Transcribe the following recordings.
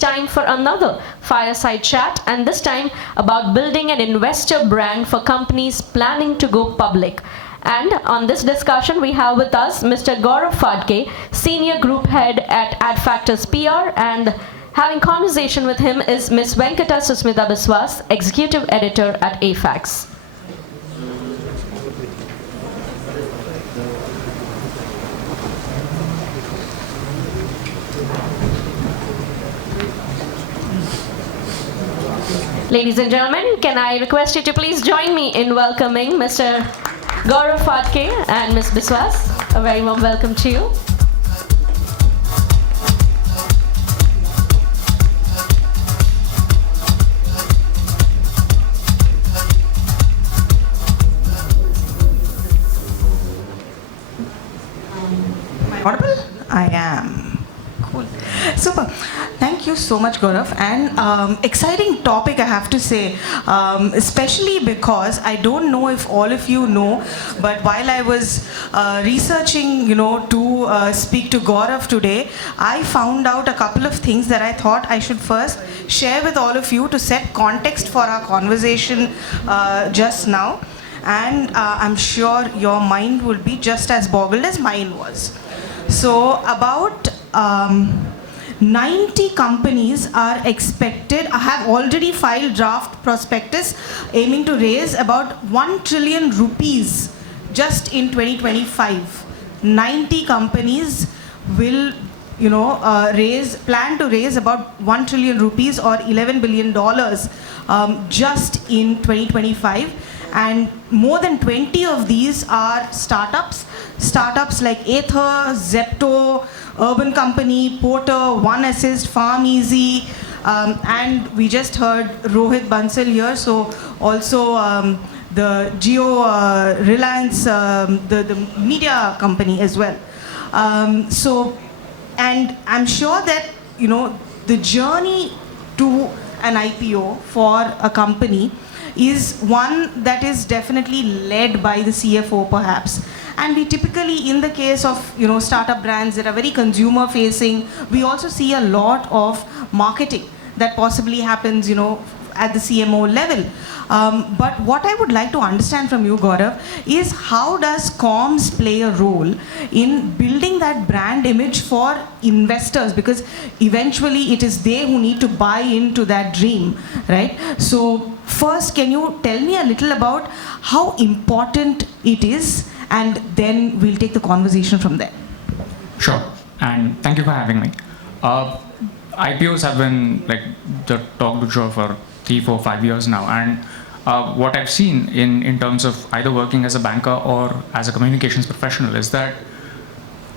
time for another Fireside chat, and this time about building an investor brand for companies planning to go public. And on this discussion, we have with us Mr. Gaurav Phadke, Senior Group Head at AdFactors PR, and having conversation with him is Ms. Venkata Susmita Biswas, Executive Editor at afaqs. Ladies and gentlemen, can I request you to please join me in welcoming Mr. Gaurav Phadke and Ms. Biswas. A very warm welcome to you. Am I audible? I am. Cool. Super. Thank you so much, Gaurav. And exciting topic, I have to say, especially because I don't know if all of you know, but while I was researching, to speak to Gaurav today, I found out a couple of things that I thought I should first share with all of you to set context for our conversation just now. And I'm sure your mind will be just as boggled as mine was. So about 90 companies are expected, have already filed draft prospectus aiming to raise about 1 trillion rupees just in 2025. 90 companies will, plan to raise about 1 trillion rupees or $11 billion just in 2025. And more than 20 of these are startups. Startups like Ather, Zepto, Urban Company, Porter, One Assist, Farm Easy, and we just heard Rohit Bansal here, so also the Geo Reliance, the media company as well. And I'm sure that, the journey to an IPO for a company is one that is definitely led by the CFO perhaps. And we typically, in the case of startup brands that are very consumer facing, we also see a lot of marketing that possibly happens at the CMO level. But what I would like to understand from you, Gaurav, is how does comms play a role in building that brand image for investors? Because eventually it is they who need to buy into that dream, right? So first, can you tell me a little about how important it is, and then we'll take the conversation from there. Sure, and thank you for having me. IPOs have been like the talk du jour for 3, 4, 5 years now, and what I've seen in terms of either working as a banker or as a communications professional is that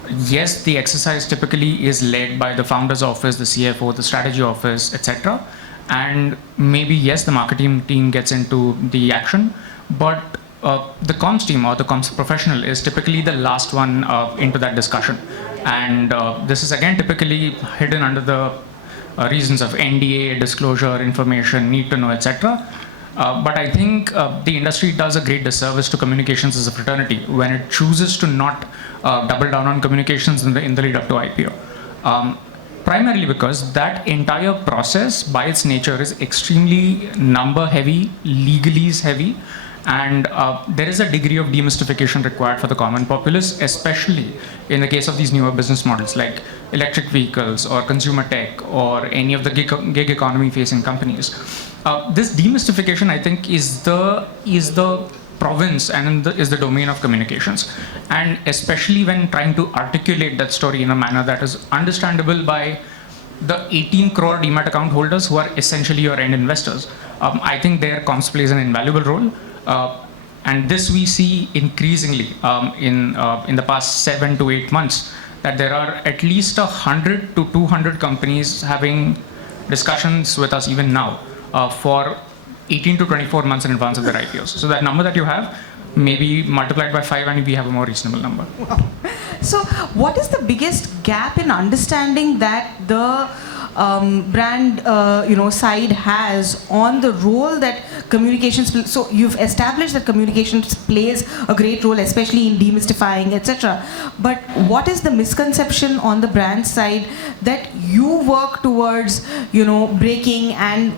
yes, the exercise typically is led by the founder's office, the CFO, the strategy office, etc. And maybe yes, the marketing team gets into the action, but the comms team or the comms professional is typically the last one into that discussion. And this is again typically hidden under the reasons of NDA, disclosure, information, need to know, etc. But I think the industry does a great disservice to communications as a fraternity when it chooses to not double down on communications in the lead up to IPO. Primarily because that entire process by its nature is extremely number heavy, legalese heavy, and there is a degree of demystification required for the common populace, especially in the case of these newer business models like electric vehicles or consumer tech or any of the gig economy facing companies. This demystification, I think, is the province and is the domain of communications, and especially when trying to articulate that story in a manner that is understandable by the 18 crore demat account holders who are essentially your end investors. I think their comms plays an invaluable role, and this we see increasingly in the past 7 to 8 months, that there are at least 100 to 200 companies having discussions with us even now for 18 to 24 months in advance of their IPOs. So that number that you have, maybe multiplied by 5 and we have a more reasonable number. Wow. So what is the biggest gap in understanding that the brand side has on the role that communications, so you've established that communications plays a great role, especially in demystifying, etc. But what is the misconception on the brand side that you work towards, breaking and,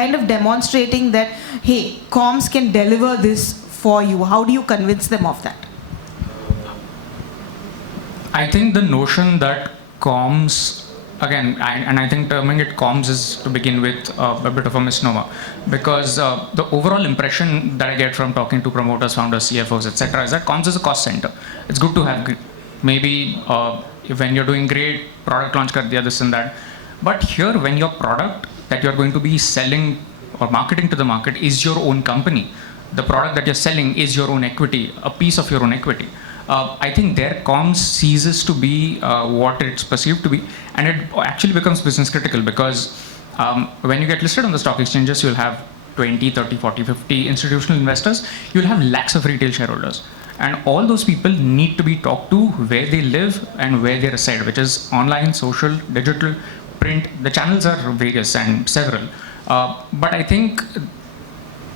kind of demonstrating that, hey, comms can deliver this for you? How do you convince them of that? I think the notion that comms, again, and I think terming it comms is to begin with a bit of a misnomer, because the overall impression that I get from talking to promoters, founders, CFOs, etc., is that comms is a cost center. It's good to have maybe when you're doing great product launch, kar diya, this and that. But here, when your product that you're going to be selling or marketing to the market is your own company, the product that you're selling is your own equity, a piece of your own equity. I think their comms ceases to be what it's perceived to be, and it actually becomes business critical, because when you get listed on the stock exchanges, you'll have 20, 30, 40, 50 institutional investors, you'll have lakhs of retail shareholders. And all those people need to be talked to where they live and where they reside, which is online, social, digital, print. The channels are various and several. But I think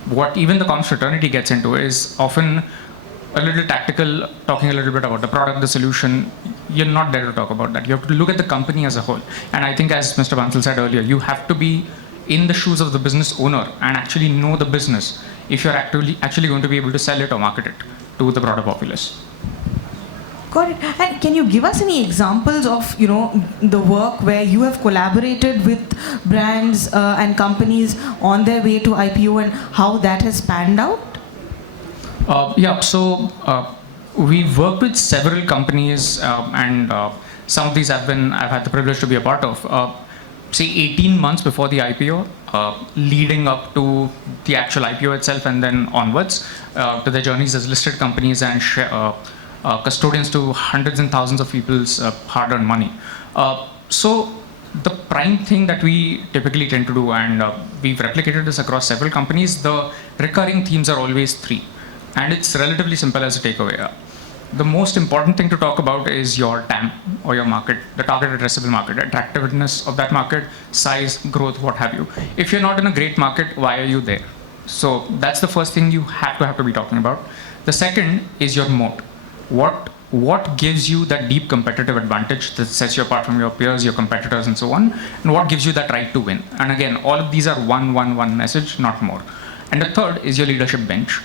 what even the comms fraternity gets into is often a little tactical, talking a little bit about the product, the solution. You're not there to talk about that. You have to look at the company as a whole. And I think, as Mr. Bansal said earlier, you have to be in the shoes of the business owner and actually know the business if you're actually going to be able to sell it or market it to the broader populace. Got it. And can you give us any examples of, the work where you have collaborated with brands and companies on their way to IPO and how that has panned out? So we've worked with several companies, and some of these I've had the privilege to be a part of. Say 18 months before the IPO, leading up to the actual IPO itself, and then onwards to their journeys as listed companies and custodians to hundreds and thousands of people's hard-earned money. So the prime thing that we typically tend to do, and we've replicated this across several companies, the recurring themes are always three. And it's relatively simple as a takeaway. The most important thing to talk about is your TAM, or your market, the target addressable market, attractiveness of that market, size, growth, what have you. If you're not in a great market, why are you there? So that's the first thing you have to be talking about. The second is your moat. What gives you that deep competitive advantage that sets you apart from your peers, your competitors, and so on, and what gives you that right to win? And again, all of these are one message, not more. And the third is your leadership bench.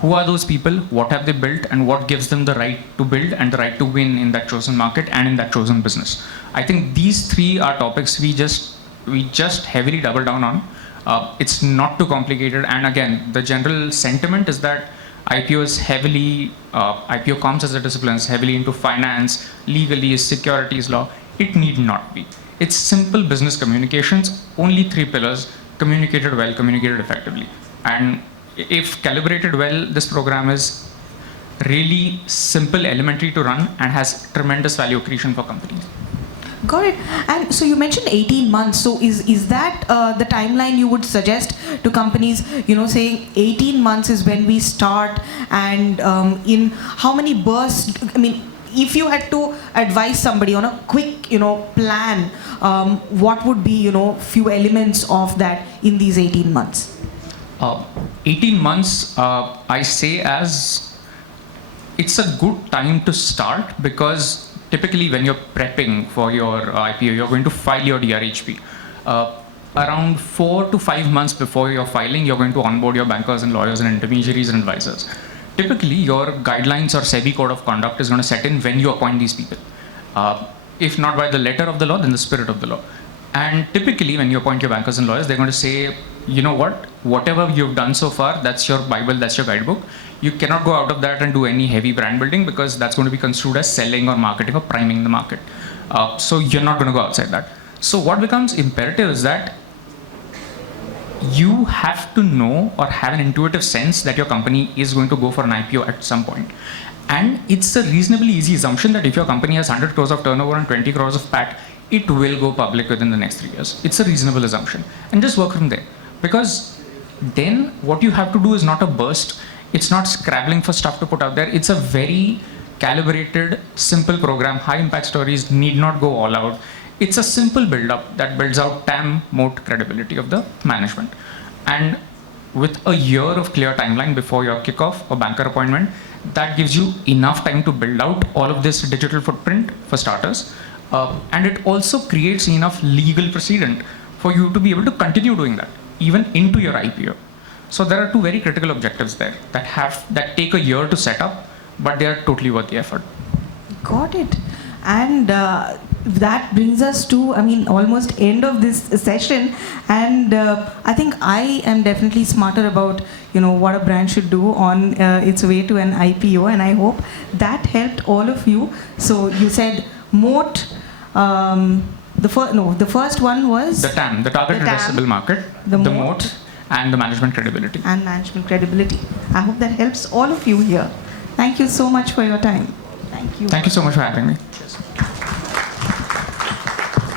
Who are those people? What have they built? And what gives them the right to build and the right to win in that chosen market and in that chosen business? I think these three are topics we just heavily double down on. It's not too complicated. And again, the general sentiment is that IPO is heavily, IPO comms as a discipline is heavily into finance, legalese, securities law. It need not be. It's simple business communications, only three pillars, communicated well, communicated effectively. And if calibrated well, this program is really simple, elementary to run, and has tremendous value accretion for companies. Got it. And so you mentioned 18 months. So is that the timeline you would suggest to companies, saying 18 months is when we start, and in how many bursts? I mean, if you had to advise somebody on a quick, plan, what would be, few elements of that in these 18 months? 18 months, I say as it's a good time to start, because typically when you're prepping for your IPO, you're going to file your DRHP. Around 4 to 5 months before you're filing, you're going to onboard your bankers and lawyers and intermediaries and advisors. Typically, your guidelines or SEBI code of conduct is going to set in when you appoint these people. If not by the letter of the law, then the spirit of the law. And typically, when you appoint your bankers and lawyers, they're going to say, you know what, whatever you've done so far, that's your Bible, that's your guidebook. You cannot go out of that and do any heavy brand building, because that's going to be construed as selling or marketing or priming the market. So you're not going to go outside that. So what becomes imperative is that you have to know or have an intuitive sense that your company is going to go for an IPO at some point. And it's a reasonably easy assumption that if your company has 100 crores of turnover and 20 crores of PAT, it will go public within the next 3 years. It's a reasonable assumption. And just work from there. Because then what you have to do is not a burst. It's not scrabbling for stuff to put out there. It's a very calibrated, simple program. High impact stories need not go all out. It's a simple build up that builds out TAM, moat, credibility of the management. And with a year of clear timeline before your kickoff or banker appointment, that gives you enough time to build out all of this digital footprint for starters. And it also creates enough legal precedent for you to be able to continue doing that, even into your IPO. So there are two very critical objectives there that take a year to set up, but they are totally worth the effort. Got it. And that brings us to, almost end of this session. And I think I am definitely smarter about, what a brand should do on its way to an IPO. And I hope that helped all of you. So you said moat. The first one was the TAM, the target addressable market, the moat, and the management credibility. And management credibility. I hope that helps all of you here. Thank you so much for your time. Thank you. Thank you so much for having me.